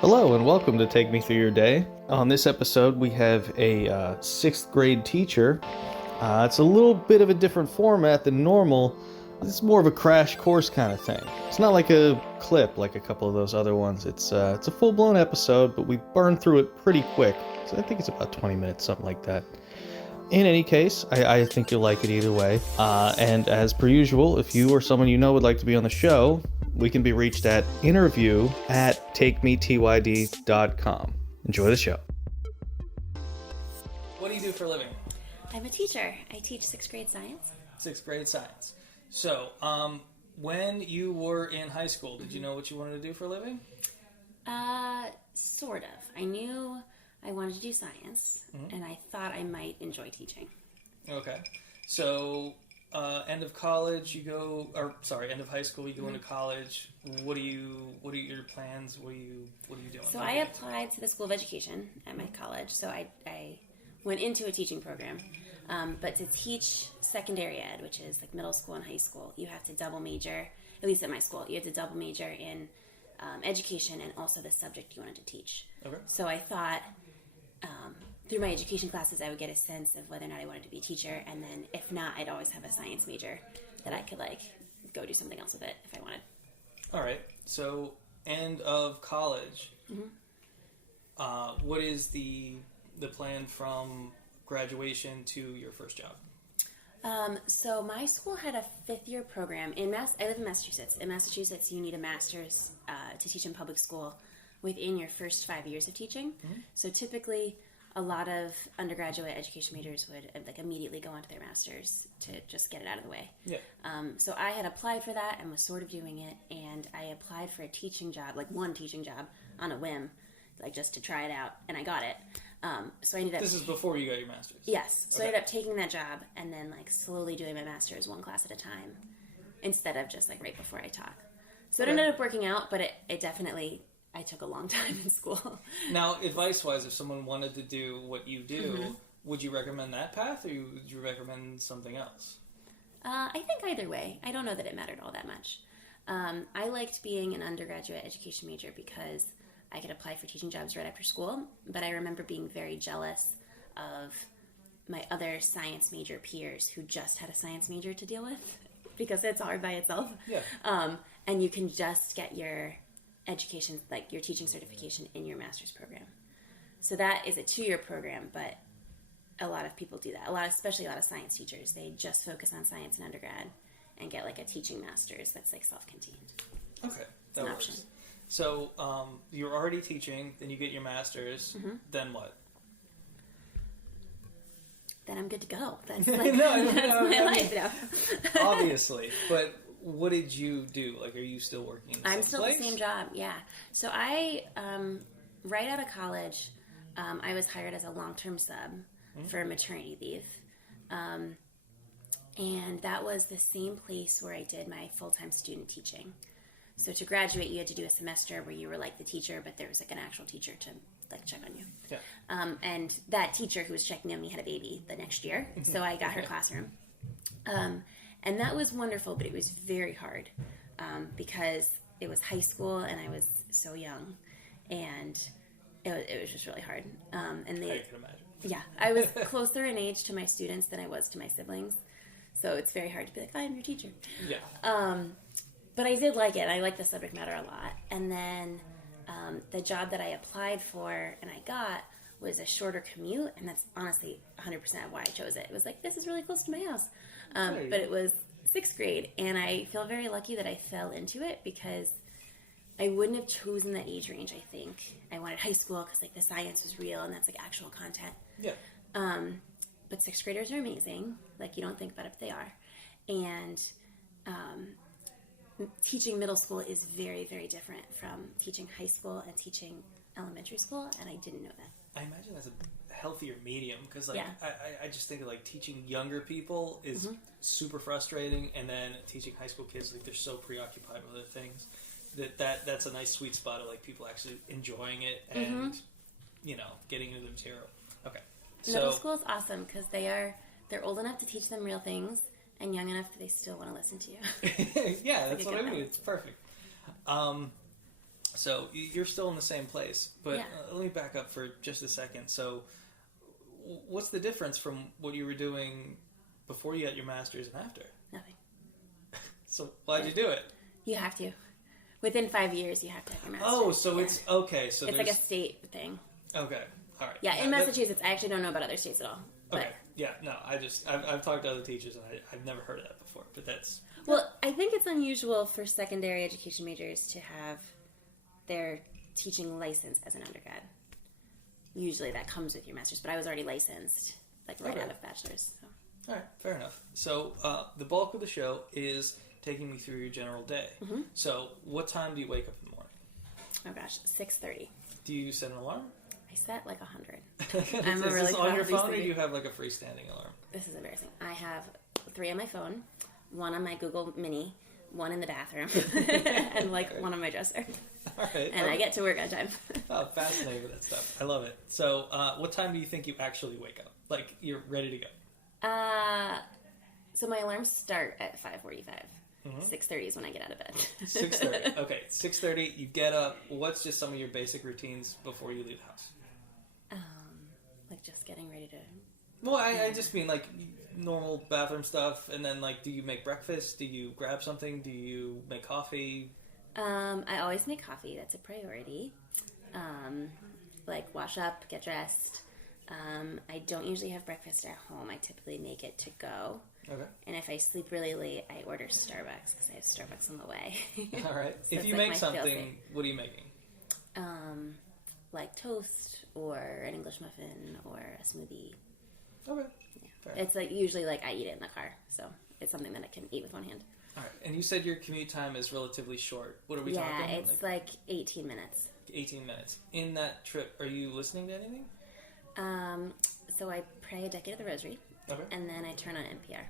Hello and welcome to Take Me Through Your Day. On this episode, we have a sixth grade teacher. It's a little bit of a different format than normal. It's more of a crash course kind of thing. It's not like a clip like a couple of those other ones. It's a full-blown episode, but we burned through it pretty quick. So I think it's about 20 minutes, something like that. In any case, I think you'll like it either way. And as per usual, if you or someone you know would like to be on the show, we can be reached at interview@TakeMeTYD.com. Enjoy the show. What do you do for a living? I'm a teacher. I teach sixth grade science. Sixth grade science. So, when you were in high school, did you know what you wanted to do for a living? Sort of. I knew I wanted to do science, and I thought I might enjoy teaching. Okay. So, end of college, end of high school, you go into college. What are your plans? What are you doing? So I applied to the School of Education at my college. So I went into a teaching program. But to teach secondary ed, which is like middle school and high school, you have to double major, at least at my school, you have to double major in education and also the subject you wanted to teach. Okay. So I thought through my education classes I would get a sense of whether or not I wanted to be a teacher, and then if not, I'd always have a science major that I could go do something else with it if I wanted. All right. So end of college, what is the plan from graduation to your first job? So my school had a fifth-year program. I live in Massachusetts. In Massachusetts, you need a master's to teach in public school within your first 5 years of teaching. Mm-hmm. So typically, a lot of undergraduate education majors would immediately go on to their master's to just get it out of the way. Yeah. So I had applied for that and was sort of doing it, and I applied for a teaching job, one teaching job on a whim, just to try it out, and I got it. So I ended up... This is before you got your master's? Yes. So I ended up taking that job and then slowly doing my master's one class at a time instead of just right before I taught. So it ended up working out, but it definitely... I took a long time in school. Now, advice-wise, if someone wanted to do what you do, would you recommend that path or would you recommend something else? I think either way. I don't know that it mattered all that much. I liked being an undergraduate education major because I could apply for teaching jobs right after school, but I remember being very jealous of my other science major peers who just had a science major to deal with because it's hard by itself. Yeah. And you can just get your education, your teaching certification in your master's program. So that is a 2-year program, but a lot of people do that. Especially a lot of science teachers, they just focus on science in undergrad and get a teaching master's that's self-contained. Okay, that works. Option. So you're already teaching, then you get your master's, then what? Then I'm good to go. That's that's my life now. Obviously, but what did you do? Are you still working in the I'm same still place? the same job, yeah. So I, right out of college, I was hired as a long-term sub for maternity leave. And that was the same place where I did my full-time student teaching. So to graduate, you had to do a semester where you were the teacher, but there was an actual teacher to check on you. Yeah. And that teacher who was checking on me had a baby the next year, so I got her classroom. And that was wonderful, but it was very hard because it was high school and I was so young, and it was just really hard. And I can imagine. Yeah, I was closer in age to my students than I was to my siblings, so it's very hard to be I'm your teacher. Yeah. But I did like it. I liked the subject matter a lot. And then the job that I applied for and I got was a shorter commute, and that's honestly 100% why I chose it. It was this is really close to my house. But it was 6th grade, and I feel very lucky that I fell into it because I wouldn't have chosen that age range, I think. I wanted high school because the science was real and that's actual content. Yeah. But 6th graders are amazing. You don't think about it, but they are. And teaching middle school is very, very different from teaching high school and teaching elementary school, and I didn't know that. I imagine that's a healthier medium because I just think of teaching younger people is super frustrating, and then teaching high school kids they're so preoccupied with other things that's a nice sweet spot of people actually enjoying it and getting into the material. Okay. Middle school is awesome because they're old enough to teach them real things and young enough that they still want to listen to you. Yeah, that's what I mean. It's perfect. So you're still in the same place, but Yeah. Let me back up for just a second. So what's the difference from what you were doing before you got your master's and after? Nothing. So why'd you do it? You have to. Within 5 years, you have to have your master's. Oh, so it's okay. So it's like a state thing. Okay, all right. Yeah, in Massachusetts, I actually don't know about other states at all. But... Okay, yeah, no, I've talked to other teachers and I've never heard of that before, but that's... Well, I think it's unusual for secondary education majors to have their teaching license as an undergrad. Usually that comes with your master's, but I was already licensed, like right out of bachelor's. So. All right, fair enough. So the bulk of the show is taking me through your general day. Mm-hmm. So what time do you wake up in the morning? Oh gosh, 6:30. Do you set an alarm? I set like 100. Is this on your phone, or do you have like a freestanding alarm? This is embarrassing. I have 3 on my phone, 1 on my Google Mini, 1 in the bathroom, and like 1 on my dresser. All right. And I get to work on time. Oh, fascinating with that stuff. I love it. So what time do you think you actually wake up? Like you're ready to go? So my alarms start at 5:45. 6:30 is when I get out of bed. 6:30. Okay, 6:30. You get up. What's just some of your basic routines before you leave the house? Like just getting ready to. Well, I just mean like normal bathroom stuff, and then like, do you make breakfast? Do you grab something? Do you make coffee? I always make coffee. That's a priority. Like wash up, get dressed. I don't usually have breakfast at home. I typically make it to go. Okay. And if I sleep really late, I order Starbucks because I have Starbucks on the way. All right. So if you make something, what are you making? Like toast or an English muffin or a smoothie. Okay. Yeah. It's like usually like I eat it in the car, so it's something that I can eat with one hand. All right. And you said your commute time is relatively short. What are we talking? Yeah, it's like 18 minutes. 18 minutes. In that trip, are you listening to anything? So I pray a decade of the rosary. Okay. And then I turn on NPR.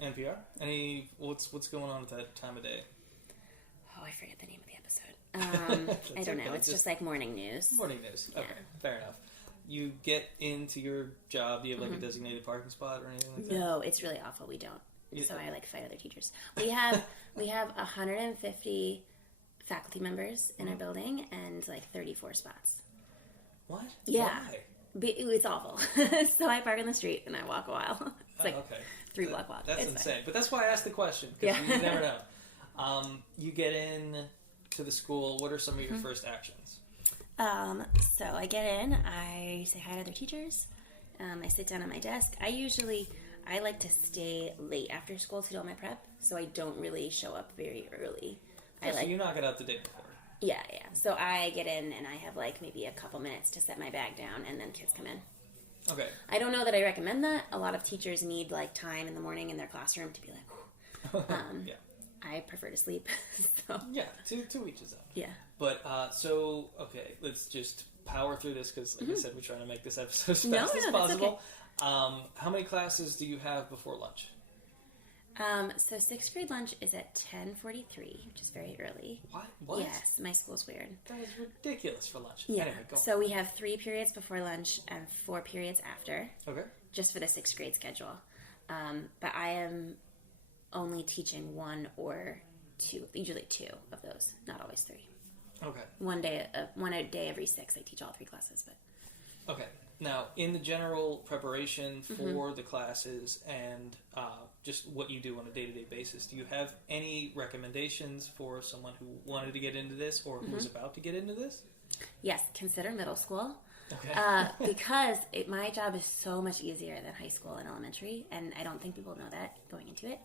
NPR? What's going on at that time of day? Oh, I forget the name of the episode. I don't know. It's just like morning news. Morning news. Yeah. Okay, fair enough. You get into your job. Do you have like a designated parking spot or anything like that? No, it's really awful. We don't. So I like fight other teachers. We have 150 faculty members in our building and like 34 spots. What? Yeah. Why? It's awful. So I park in the street and I walk a while. It's like okay. 3-block walk. That's it's insane. fine. But that's why I asked the question, because you never know. You get in to the school. What are some of your first actions? So I get in. I say hi to other teachers. I sit down at my desk. I like to stay late after school to do all my prep, so I don't really show up very early. So you knock it out the day before. Yeah. So I get in and I have like maybe a couple minutes to set my bag down, and then kids come in. Okay. I don't know that I recommend that. A lot of teachers need like time in the morning in their classroom to be like, yeah. I prefer to sleep. So Yeah, to each his own. yeah. But okay, let's just power through this because, like I said, we're trying to make this episode as fast as possible. Okay. How many classes do you have before lunch? So 6th grade lunch is at 10:43, which is very early. What? Yes, my school's weird. That is ridiculous for lunch. Yeah. Anyway, go on. So we have 3 periods before lunch and 4 periods after. Okay. Just for the 6th grade schedule. But I am only teaching 1 or 2, usually 2 of those, not always 3. Okay. One a day every 6. I teach all 3 classes, but. Okay. Now, in the general preparation for the classes and just what you do on a day-to-day basis, do you have any recommendations for someone who wanted to get into this or who was about to get into this? Yes, consider middle school. Okay. Because my job is so much easier than high school and elementary, and I don't think people know that going into it.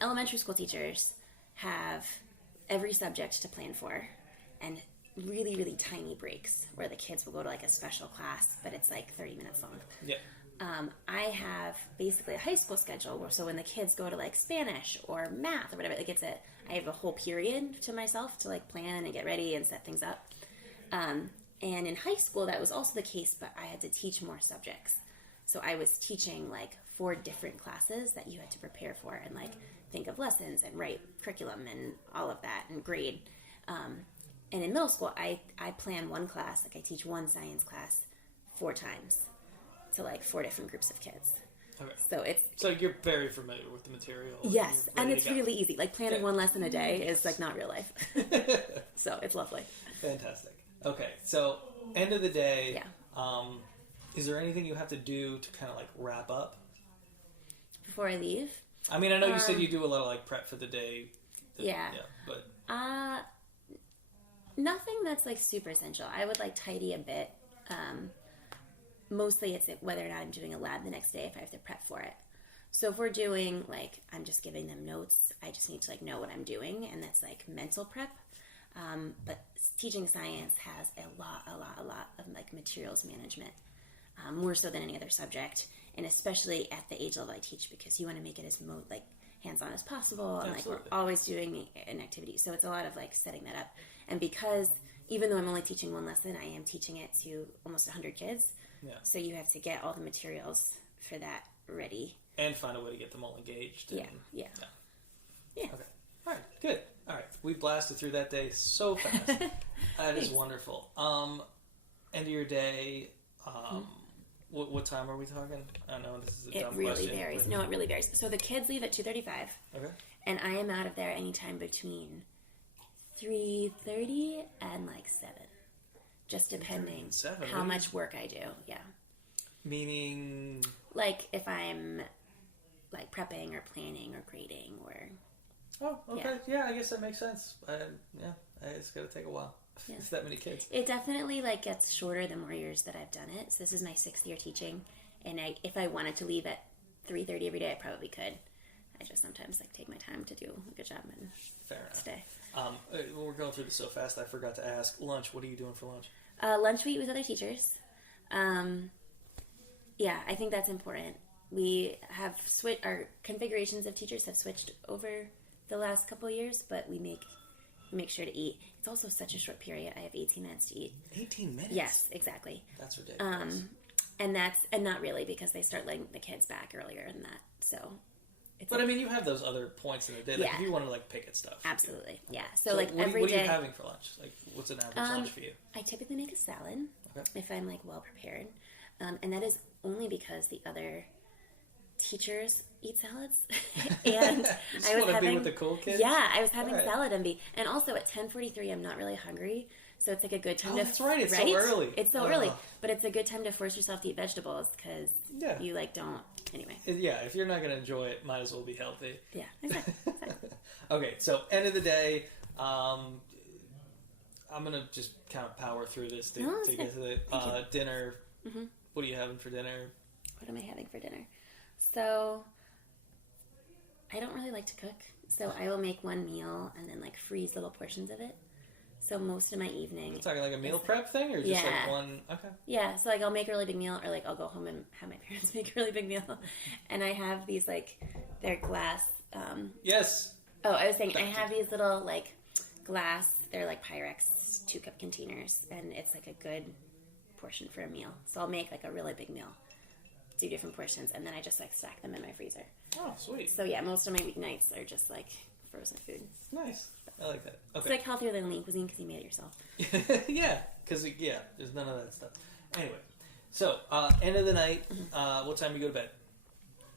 Elementary school teachers have every subject to plan for, and really, really tiny breaks where the kids will go to like a special class, but it's like 30 minutes long. Yeah. I have basically a high school schedule where, so when the kids go to like Spanish or math or whatever, I have a whole period to myself to like plan and get ready and set things up. And in high school, that was also the case, but I had to teach more subjects. So I was teaching like 4 different classes that you had to prepare for and like think of lessons and write curriculum and all of that and grade. And in middle school, I plan one class, like I teach one science class 4 times to like 4 different groups of kids. Okay. So you're very familiar with the material. Yes, and it's really easy. Like planning one lesson a day is like not real life. So it's lovely. Fantastic. Okay, so end of the day. Yeah. Is there anything you have to do to kind of like wrap up before I leave? I mean, I know you said you do a lot of like prep for the day. Yeah. But nothing that's like super essential. I would like tidy a bit. Mostly it's whether or not I'm doing a lab the next day if I have to prep for it. So if we're doing like I'm just giving them notes, I just need to like know what I'm doing, and that's like mental prep. But teaching science has a lot of like materials management, more so than any other subject, and especially at the age level I teach, because you want to make it as like hands-on as possible, and like we're always doing an activity, so it's a lot of like setting that up. And because even though I'm only teaching one lesson, I am teaching it to almost 100 kids. Yeah. So you have to get all the materials for that ready and find a way to get them all engaged. And, yeah. Okay. All right. Good. All right. We blasted through that day so fast. That is wonderful. End of your day. What time are we talking? I know this is a dumb question. It really varies. No, it really varies. So the kids leave at 2:35. Okay. And I am out of there anytime between 3:30 and like 7. Just depending how much work I do. Yeah. Meaning? Like if I'm like prepping or planning or grading or... Oh, okay. Yeah, I guess that makes sense. It's going to take a while. Yeah. It's that many kids. It definitely like gets shorter the more years that I've done it. So this is my 6th year teaching. And if I wanted to leave at 3:30 every day, I probably could. I just sometimes like take my time to do a good job and stay. We're going through this so fast, I forgot to ask. Lunch, what are you doing for lunch? Lunch we eat with other teachers. I think that's important. We have our configurations of teachers have switched over the last couple of years, but we make sure to eat. It's also such a short period. I have 18 minutes to eat. 18 minutes? Yes, exactly. That's ridiculous. And not really, because they start letting the kids back earlier than that. So I mean, you have those other points in the day. Like if you want to like pick at stuff. Absolutely. Yeah. So like what every day. What are you having for lunch? Like what's an average lunch for you? I typically make a salad if I'm like well prepared. And that is only because the other teachers eat salads. And I was having, be with the cool kids? Yeah, I was having salad envy. And also at 10:43 I'm not really hungry. So it's like a good time to... that's right. It's so early. It's so early. But it's a good time to force yourself to eat vegetables because you like don't... Anyway. Yeah, if you're not going to enjoy it, might as well be healthy. Yeah, exactly. Okay, so end of the day, I'm going to just kind of power through this to get to the dinner. Mm-hmm. What are you having for dinner? What am I having for dinner? So, I don't really like to cook. So I will make one meal and then like freeze little portions of it. So most of my evening... You're talking like a meal prep thing? Or just like one... Okay. Yeah, so like I'll make a really big meal, or like I'll go home and have my parents make a really big meal. And I have these like, they're glass... Yes! Oh, I was saying, I have these little like glass, they're like Pyrex 2-cup containers, and it's like a good portion for a meal. So I'll make like a really big meal, 2 different portions, and then I just like stack them in my freezer. Oh, sweet. So yeah, most of my weeknights are just like frozen food. Nice. I like that. Okay. It's like healthier than lean cuisine because you made it yourself. Yeah, because there's none of that stuff. Anyway, so end of the night, what time do you go to bed?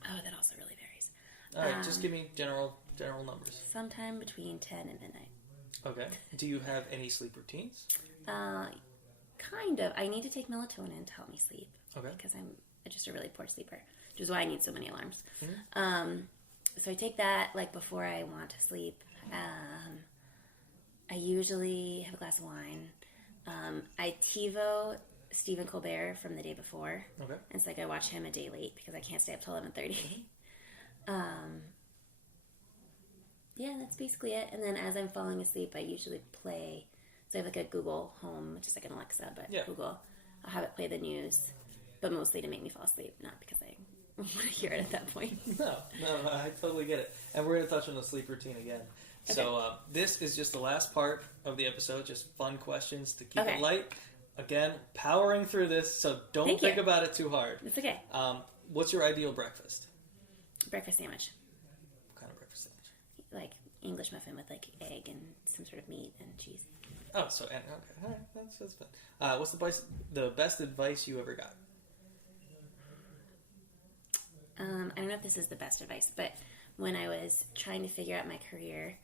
Oh, that also really varies. All right, just give me general numbers. Sometime between 10 and midnight. Okay. Do you have any sleep routines? Kind of. I need to take melatonin to help me sleep. Okay. Because I'm just a really poor sleeper, which is why I need so many alarms. Mm-hmm. So I take that like before I want to sleep. I usually have a glass of wine. I TiVo Stephen Colbert from the day before. Okay. And it's like I watch him a day late because I can't stay up till 11:30. Yeah, that's basically it. And then as I'm falling asleep, I usually play. So I have like a Google Home, which is like an Alexa, but Google. I'll have it play the news, but mostly to make me fall asleep, not because I want to hear it at that point. No, I totally get it. And we're going to touch on the sleep routine again. Okay. So this is just the last part of the episode, just fun questions to keep it light. Again, powering through this, so don't think about it too hard. It's okay. What's your ideal breakfast? Breakfast sandwich. What kind of breakfast sandwich? Like English muffin with like egg and some sort of meat and cheese. Oh, so okay, all right, that's fun. What's the best advice you ever got? I don't know if this is the best advice, but when I was trying to figure out my career,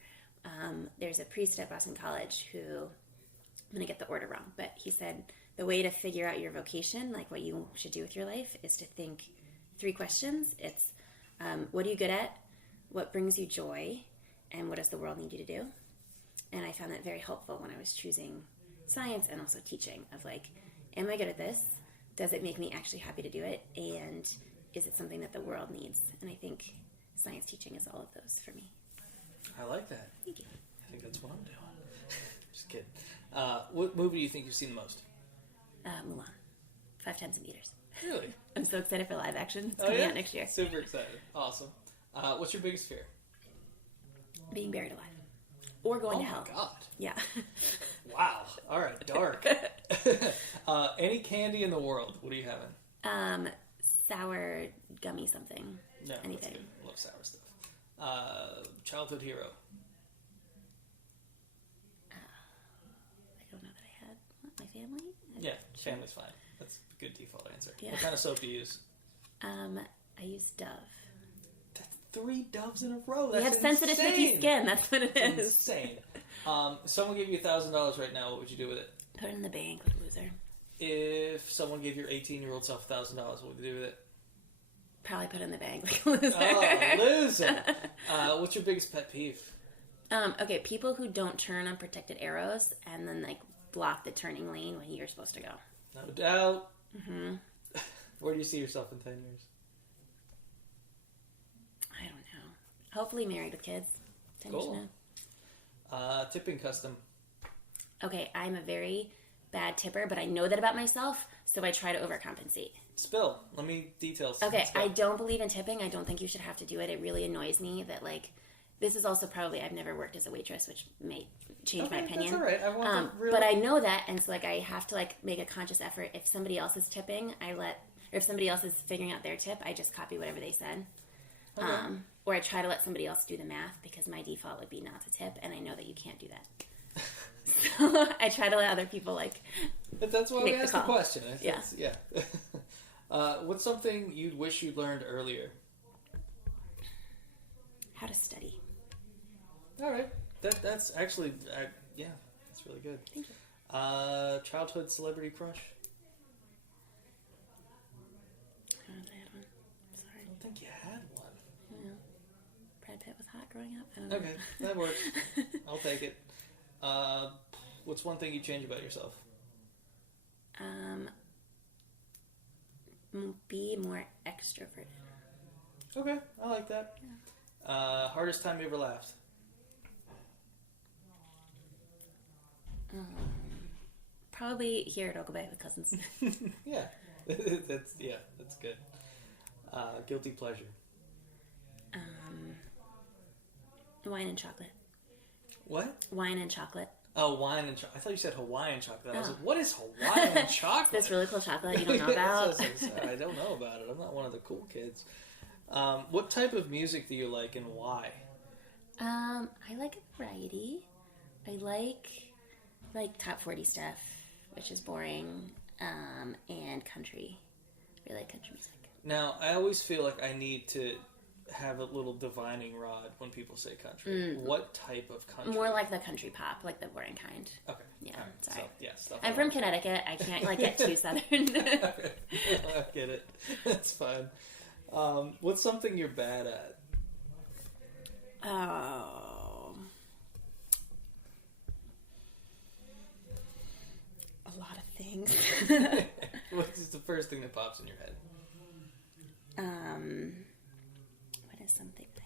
there's a priest at Boston College who, I'm going to get the order wrong, but he said the way to figure out your vocation, like what you should do with your life, is to think 3 questions. It's what are you good at, what brings you joy, and what does the world need you to do? And I found that very helpful when I was choosing science and also teaching, of like, am I good at this? Does it make me actually happy to do it? And is it something that the world needs? And I think science teaching is all of those for me. I like that. Thank you. I think that's what I'm doing. Just kidding. What movie do you think you've seen the most? Mulan. 5 times in theaters. Really? I'm so excited for live action. It's coming out next year. Super excited. Awesome. What's your biggest fear? Being buried alive. Or going to hell. Oh my god. Yeah. Wow. All right. Dark. Any candy in the world? What are you having? Sour gummy something. No. Anything. That's good. Love sour stuff. Childhood hero. I don't know that I had. What, my family? Yeah. Family's fine. That's a good default answer. Yeah. What kind of soap do you use? I use Dove. That's 3 Doves in a row. That's We have sensitive, sticky skin. That's what it is. Insane. Someone gave you $1,000 right now. What would you do with it? Put it in the bank, like a loser. If someone gave your 18-year-old self $1,000, what would you do with it? Probably put it in the bank, like a loser. Oh, loser. What's your biggest pet peeve? Okay, people who don't turn on protected arrows and then like block the turning lane when you're supposed to go. No doubt. Mm-hmm. Where do you see yourself in 10 years? I don't know. Hopefully married with kids. 10 years from now. Tipping custom. Okay, I'm a very bad tipper, but I know that about myself, so I try to overcompensate. Spill. Let me detail. Okay, I don't believe in tipping. I don't think you should have to do it. It really annoys me that, like, this is also probably, I've never worked as a waitress, which may change my opinion. That's all right. I want the real... But I know that, and so, like, I have to, like, make a conscious effort. If somebody else is tipping, or if somebody else is figuring out their tip, I just copy whatever they said. Okay. Or I try to let somebody else do the math, because my default would be not to tip, and I know that you can't do that. So I try to let other people, like, But that's why we asked the question. Yeah. What's something you'd wish you'd learned earlier? How to study. All right. That's actually, that's really good. Thank you. Childhood celebrity crush? I don't know if I had one. Sorry. I don't think you had one. Yeah. Brad Pitt was hot growing up. I don't know. Okay, that works. I'll take it. What's one thing you change about yourself? Be more extroverted. Okay, I like that. Yeah. Hardest time you ever laughed? Probably here at Okobay with cousins. Yeah, that's good. Guilty pleasure. Wine and chocolate. What? Wine and chocolate. Oh, wine and chocolate. I thought you said Hawaiian chocolate. I was like, what is Hawaiian chocolate? This really cool chocolate you don't know about. I don't know about it. I'm not one of the cool kids. What type of music do you like and why? I like a variety. I like top 40 stuff, which is boring, and country. I really like country music. Now, I always feel like I need to have a little divining rod when people say country. What type of country? More like the country pop, like the boring kind. Okay. Yeah, right. sorry. So, I'm from Connecticut. I can't get too southern. I get it. That's fine. What's something you're bad at? Oh. A lot of things. What's the first thing that pops in your head? What is something I'm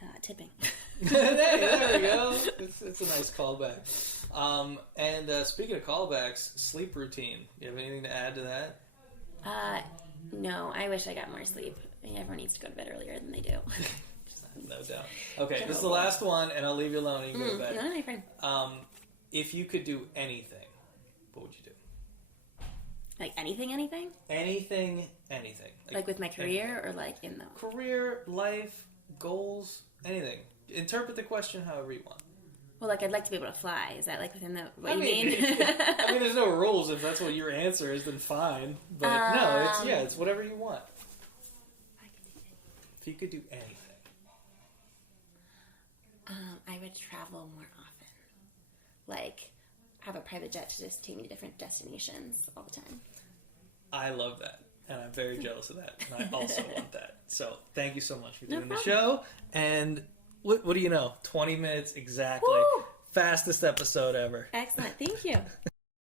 bad at? Tipping. There we go. It's a nice callback. And speaking of callbacks, sleep routine. Do you have anything to add to that? No. I wish I got more sleep. I mean, everyone needs to go to bed earlier than they do. No doubt. Okay, this is the last one, and I'll leave you alone. You can go to bed. No, my friend. If you could do anything, what would you do? Like anything? Anything. Like with my career, or like in the career, life, goals, anything. Interpret the question however you want. Well, like I'd like to be able to fly. Is that like within the what you mean? I mean, there's no rules. If that's what your answer is, then fine. But no, it's whatever you want. If you could do anything. I would travel more often. Like, have a private jet to just take me to different destinations all the time. I love that. And I'm very jealous of that. And I also want that. So thank you so much for doing the problem. show. And what do you know? 20 minutes exactly. Woo! Fastest episode ever. Excellent. Thank you.